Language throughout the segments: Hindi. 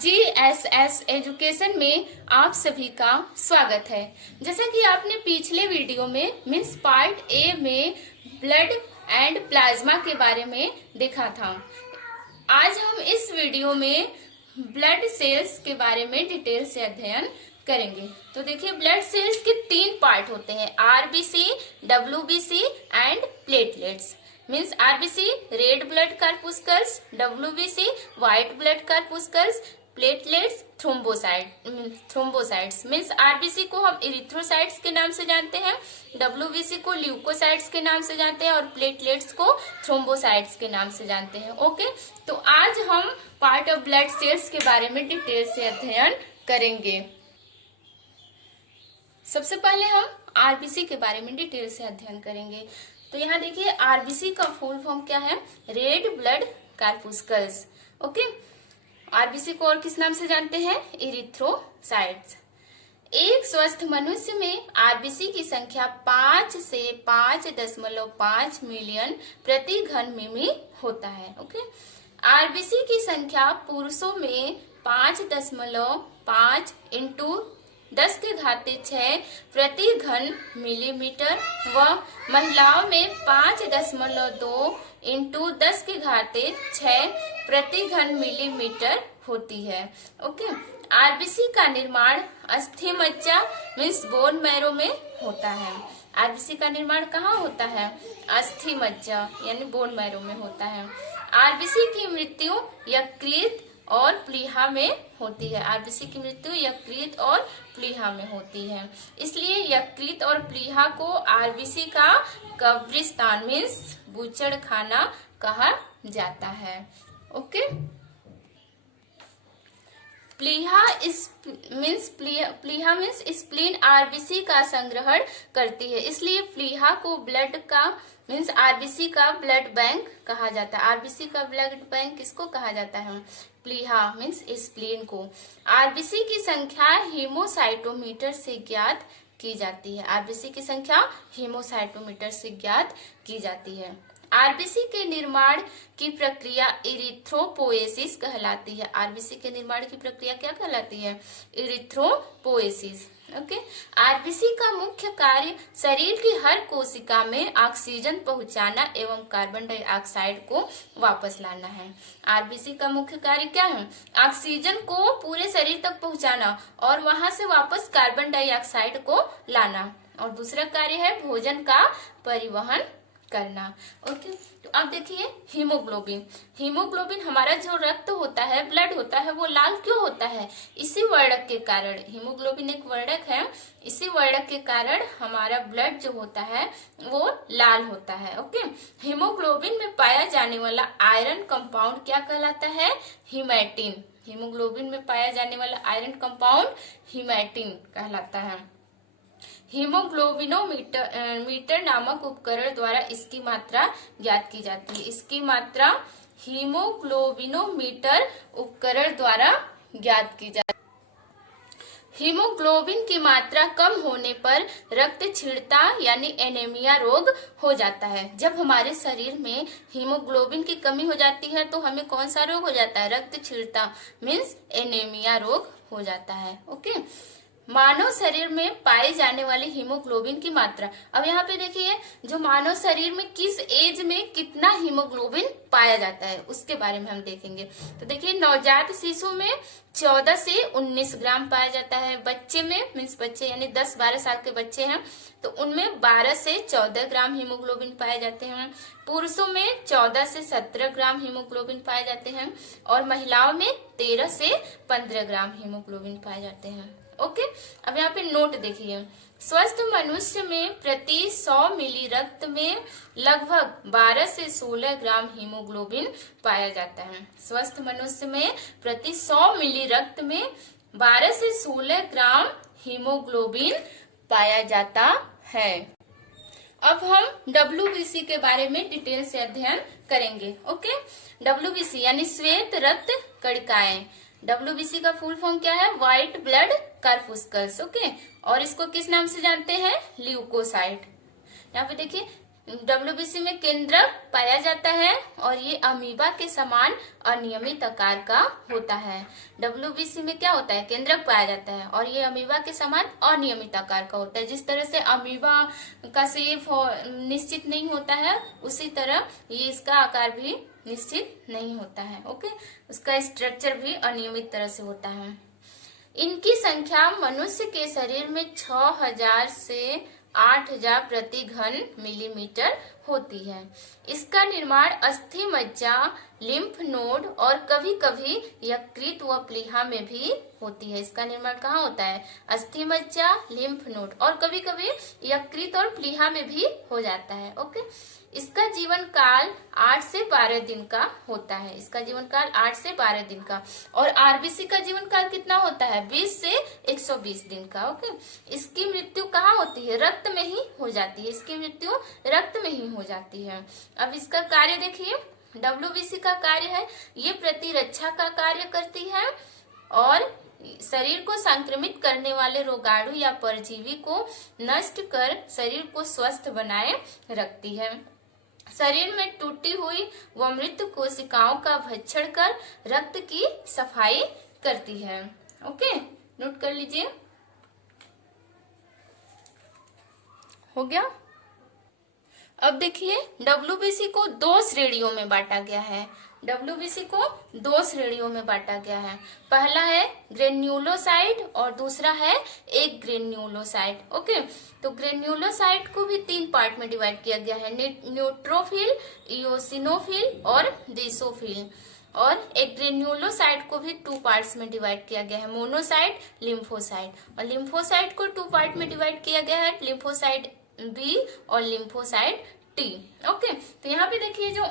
GSS एजुकेशन में आप सभी का स्वागत है। जैसा कि आपने पिछले वीडियो में मीन्स पार्ट ए में ब्लड एंड प्लाज्मा के बारे में देखा था। आज हम इस वीडियो में ब्लड सेल्स के बारे में डिटेल से अध्ययन करेंगे। तो देखिए, ब्लड सेल्स के 3 पार्ट होते हैं, RBC, WBC and platelets. Means RBC red blood corpuscles, WBC white blood corpuscles, platelets thrombocytes. Means RBC को हम इरिथ्रोसाइट्स के नाम से जानते हैं, डब्ल्यूबीसी को ल्यूकोसाइट्स के नाम से जानते हैं और प्लेटलेट्स को थ्रोम्बोसाइट्स के नाम से जानते हैं। ओके, तो आज हम पार्ट ऑफ ब्लड सेल्स के बारे में डिटेल से अध्ययन करेंगे। सबसे पहले हम आरबीसी के बारे में डिटेल से अध्ययन करेंगे। तो यहाँ देखिए, आरबीसी का फुल फॉर्म क्या है? Red blood corpuscles. Okay, RBC को और किस नाम से जानते हैं? इरिथ्रोसाइट्स। एक स्वस्थ मनुष्य में आरबीसी की संख्या 5 से 5.5 मिलियन प्रति घन मिमी होता है। ओके, आरबीसी की संख्या पुरुषों में 5.5 इंटू 10⁶ प्रति घन मिलीमीटर व महिलाओं में 5.2 इंटू 10⁶ प्रति घन मिलीमीटर होती है। ओके, आरबीसी का निर्माण अस्थि मज्जा मीन्स बोन मैरो में होता है। आरबीसी का निर्माण कहाँ होता है? अस्थि मज्जा यानी बोन मैरो में होता है। आरबीसी की मृत्यु यकृत और प्लीहा में होती है। आरबीसी की मृत्यु यकृत और प्लीहा में होती है, इसलिए यकृत और प्लीहा को आरबीसी का कब्रिस्तान मीन्स बूचड़ खाना कहा जाता है। ओके, प्लीहा मीन्स स्प्लीन आरबीसी का संग्रहण करती है, इसलिए प्लीहा को ब्लड का मीन्स आरबीसी का ब्लड बैंक कहा जाता है। आरबीसी का ब्लड बैंक किसको कहा जाता है? प्लीहा मीन्स स्प्लीन को। आरबीसी की संख्या हीमोसाइटोमीटर से ज्ञात की जाती है। आरबीसी की संख्या हीमोसाइटोमीटर से ज्ञात की जाती है। आरबीसी के निर्माण की प्रक्रिया इरिथ्रोपोएसिस कहलाती है। आरबीसी के निर्माण की प्रक्रिया क्या कहलाती है? इरिथ्रोपोएसिस। ओके, आरबीसी का मुख्य कार्य शरीर की हर कोशिका में ऑक्सीजन पहुंचाना एवं कार्बन डाइऑक्साइड को वापस लाना है। आरबीसी का मुख्य कार्य क्या है? ऑक्सीजन को पूरे शरीर तक पहुंचाना और वहां से वापस कार्बन डाइऑक्साइड को लाना, और दूसरा कार्य है भोजन का परिवहन करना। ओके, तो अब देखिए हीमोग्लोबिन। हीमोग्लोबिन हमारा जो रक्त होता है, ब्लड होता है, वो लाल क्यों होता है? इसी वर्णक के कारण। हीमोग्लोबिन एक वर्णक है, इसी वर्णक के कारण हमारा ब्लड जो होता है वो लाल होता है। ओके, हीमोग्लोबिन में पाया जाने वाला आयरन कंपाउंड क्या कहलाता है? हीमैटिन। हीमोग्लोबिन में पाया जाने वाला आयरन कंपाउंड हीमैटिन कहलाता है। हीमोग्लोबिनोमीटर नामक उपकरण द्वारा इसकी मात्रा ज्ञात की जाती है। इसकी मात्रा हीमोग्लोबिनोमीटर उपकरण द्वारा ज्ञात की जाती है। हीमोग्लोबिन की मात्रा कम होने पर रक्त क्षीणता यानी एनीमिया रोग हो जाता है। जब हमारे शरीर में हीमोग्लोबिन की कमी हो जाती है तो हमें कौन सा रोग हो जाता है? रक्त क्षीणता मीन्स एनीमिया रोग हो जाता है। ओके, मानव शरीर में पाए जाने वाले हीमोग्लोबिन की मात्रा। अब यहाँ पे देखिए, जो मानव शरीर में किस एज में कितना हीमोग्लोबिन पाया जाता है उसके बारे में हम देखेंगे। तो देखिए, नवजात शिशु में 14 से 19 ग्राम पाया जाता है। बच्चे में मीन्स बच्चे यानी 10-12 साल के बच्चे हैं तो उनमें 12 से 14 ग्राम हीमोग्लोबिन पाए जाते हैं। पुरुषों में 14 से 17 ग्राम हीमोग्लोबिन पाए जाते हैं और महिलाओं में 13 से 15 ग्राम हीमोग्लोबिन पाए जाते हैं। ओके, अब यहाँ पे नोट देखिए, स्वस्थ मनुष्य में प्रति 100 मिली रक्त में लगभग 12 से 16 ग्राम हीमोग्लोबिन पाया जाता है। स्वस्थ मनुष्य में प्रति 100 मिली रक्त में 12 से 16 ग्राम हीमोग्लोबिन पाया जाता है। अब हम डब्ल्यूबीसी के बारे में डिटेल से अध्ययन करेंगे। ओके, डब्ल्यूबीसी यानी श्वेत रक्त कणिकाएं। डब्ल्यूबीसी का फुल फॉर्म क्या है? White blood corpuscles. ओके, और इसको किस नाम से जानते हैं? ल्यूकोसाइट। यहाँ पे देखिए, डब्ल्यूबीसी में केंद्रक पाया जाता है और ये अमीबा के समान अनियमित आकार का होता है। डब्ल्यूबीसी में क्या होता है, केंद्रक पाया जाता है और ये अमीबा के समान अनियमित आकार का होता है। जिस तरह से अमीबा का शेप निश्चित नहीं होता है, उसी तरह ये इसका आकार भी निश्चित नहीं होता है। ओके, उसका स्ट्रक्चर भी अनियमित तरह से होता है। इनकी संख्या मनुष्य के शरीर में 6000 से 8000 प्रति घन मिलीमीटर होती है। इसका निर्माण अस्थि मज्जा, लिम्फ नोड और कभी कभी यकृत व प्लीहा में भी होती है। इसका निर्माण कहाँ होता है, अस्थि मज्जा, लिम्फ नोड और कभी कभी यकृत और प्लीहा में भी हो जाता है। ओके, इसका जीवन काल 8 से 12 दिन का होता है। इसका जीवन काल 8 से 12 दिन का। और आरबीसी का जीवन काल कितना होता है, 20 से 120 दिन का। ओके, इसकी मृत्यु कहाँ होती है, रक्त में ही हो जाती है। इसकी मृत्यु रक्त में ही हो जाती है। अब इसका कार्य देखिए, डब्ल्यूबीसी का कार्य है, ये प्रतिरक्षा का कार्य करती है और शरीर को संक्रमित करने वाले रोगाणु या परजीवी को नष्ट कर शरीर को स्वस्थ बनाए रखती है। शरीर में टूटी हुई व मृत कोशिकाओं का भक्षण कर रक्त की सफाई करती है। ओके, नोट कर लीजिए। हो गया। अब देखिए, डब्ल्यूबीसी को 2 श्रेणियों में बांटा गया है। डब्ल्यूबीसी को 2 श्रेणियों में बांटा गया है। पहला है ग्रेन्युलोसाइट और दूसरा है एक ग्रेन्युलोसाइट। ओके, तो ग्रेन्युलोसाइट को भी 3 पार्ट में डिवाइड किया गया है, न्यूट्रोफिल, इओसिनोफिल और बेसोफिल। और एक ग्रेन्युलोसाइट को भी 2 पार्ट्स में डिवाइड किया गया है, मोनोसाइट, लिम्फोसाइट। और लिम्फोसाइट को 2 पार्ट में डिवाइड किया गया है, लिम्फोसाइट बी और लिम्फोसाइट टी। ओके, तो यहाँ पे देखिए, जो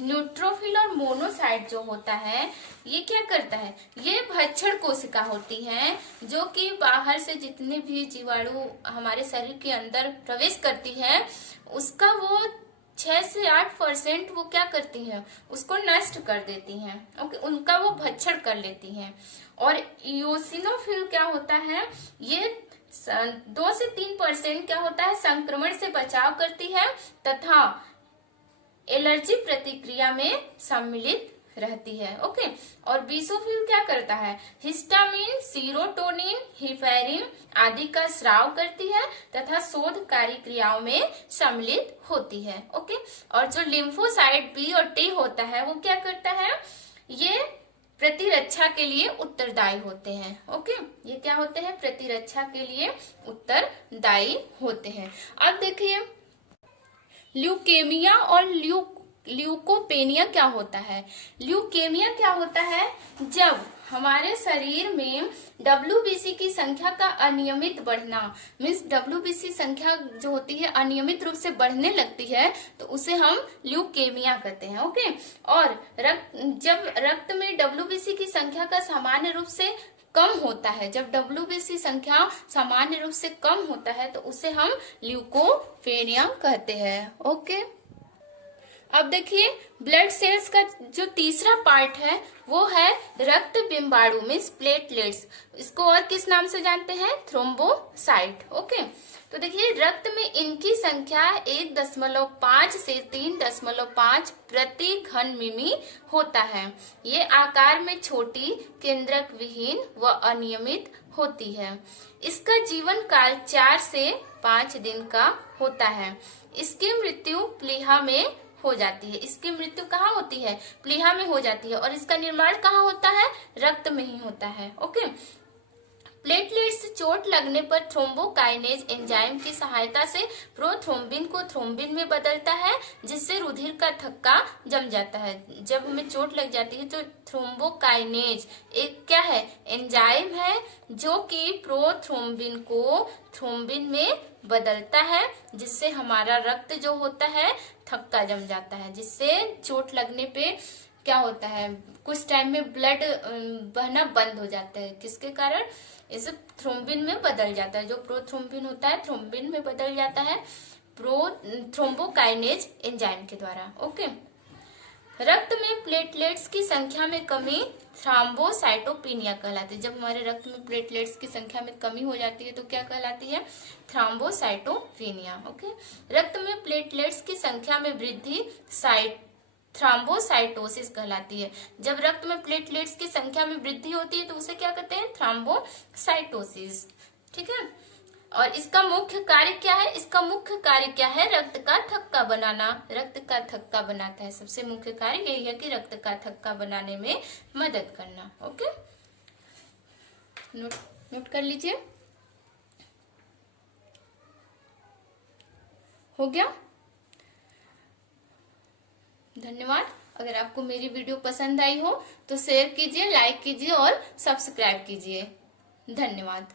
न्यूट्रोफिल और मोनोसाइट जो होता है, ये क्या करता है, ये भक्षण कोशिका होती है जो कि बाहर से जितने भी जीवाणु हमारे शरीर के अंदर प्रवेश करती है, उसका वो 6 से 8% वो क्या करती हैं, उसको नष्ट कर देती हैं। ओके, उनका वो भक्षण कर लेती हैं। और इओसिनोफिल क्या होता है, ये 2 से 3% क्या होता है, संक्रमण से बचाव करती है तथा एलर्जी प्रतिक्रिया में सम्मिलित रहती है। ओके, और बेसोफिल क्या करता है, हिस्टामिन, सीरोटोनिन, हिपैरिन आदि का स्राव करती है तथा शोधकारी क्रियाओं में सम्मिलित होती है। ओके, और जो लिम्फोसाइट बी और टी होता है, वो क्या करता है, ये प्रतिरक्षा के लिए उत्तरदायी होते हैं। ओके, ये क्या होते हैं, प्रतिरक्षा के लिए उत्तरदायी होते हैं। अब देखिए, ल्यूकेमिया और ल्यूकोपेनिया क्या होता है। ल्यूकेमिया क्या होता है, जब हमारे शरीर में डब्ल्यूबीसी की संख्या का अनियमित बढ़ना, मीन्स डब्ल्यूबीसी संख्या जो होती है अनियमित रूप से बढ़ने लगती है, तो उसे हम ल्यूकेमिया कहते हैं। ओके, और जब रक्त में डब्ल्यूबीसी की संख्या का सामान्य रूप से कम होता है, जब डब्ल्यूबीसी संख्या सामान्य रूप से कम होता है, तो उसे हम ल्यूकोपेनिया कहते हैं। ओके, अब देखिए, ब्लड सेल्स का जो तीसरा पार्ट है वो है रक्त बिंबाणु मीन्स प्लेटलेट्स। इसको और किस नाम से जानते हैं, थ्रोम्बोसाइट। ओके, तो देखिए, रक्त में इनकी संख्या 1.5 से 3.5 प्रति घन मिमी होता है। ये आकार में छोटी, केंद्रक विहीन व अनियमित होती है। इसका जीवन काल 4 से 5 दिन का होता है। इसकी मृत्यु प्लीहा में हो जाती है। इसकी मृत्यु कहाँ होती है, प्लीहा में हो जाती है। और इसका निर्माण कहाँ होता है, रक्त में ही होता है। ओके, प्लेटलेट्स से चोट लगने पर थ्रोम्बोकाइनेज एंजाइम की सहायता से प्रोथ्रोम्बिन को थ्रोम्बिन में बदलता है, जिससे रुधिर का थक्का जम जाता है। जब हमें चोट लग जाती है तो थ्रोम्बोकाइनेज एक क्या है, एंजाइम है जो कि प्रोथ्रोम्बिन को थ्रोम्बिन में बदलता है, जिससे हमारा रक्त जो होता है थक्का जम जाता है, जिससे चोट लगने पे क्या होता है, कुछ टाइम में ब्लड बहना बंद हो जाता है। किसके कारण, इसे थ्रोम्बिन में बदल जाता है। जो प्रोथ्रोम्बिन होता है थ्रोम्बिन में बदल जाता है थ्रोम्बोकाइनेज एंजाइम के द्वारा। ओके, रक्त में प्लेटलेट्स की संख्या में कमी थ्रोम्बोसाइटोपिनिया कहलाती है। जब हमारे रक्त में प्लेटलेट्स की संख्या में कमी हो जाती है तो क्या कहलाती है? थ्रोम्बोसाइटोपिनिया। ओके, रक्त में प्लेटलेट्स की संख्या में वृद्धि थ्रोम्बोसाइटोसिस कहलाती है। जब रक्त में प्लेटलेट्स की संख्या में वृद्धि होती है तो उसे क्या कहते हैं? थ्रोम्बोसाइटोसिस। ठीक है, और इसका मुख्य कार्य क्या है? इसका मुख्य कार्य क्या है? रक्त का थक्का बनाना। रक्त का थक्का बनाता है। सबसे मुख्य कार्य यही है कि रक्त का थक्का बनाने में मदद करना। ओके, नोट कर लीजिए। हो गया? धन्यवाद। अगर आपको मेरी वीडियो पसंद आई हो तो शेयर कीजिए, लाइक कीजिए और सब्सक्राइब कीजिए। धन्यवाद।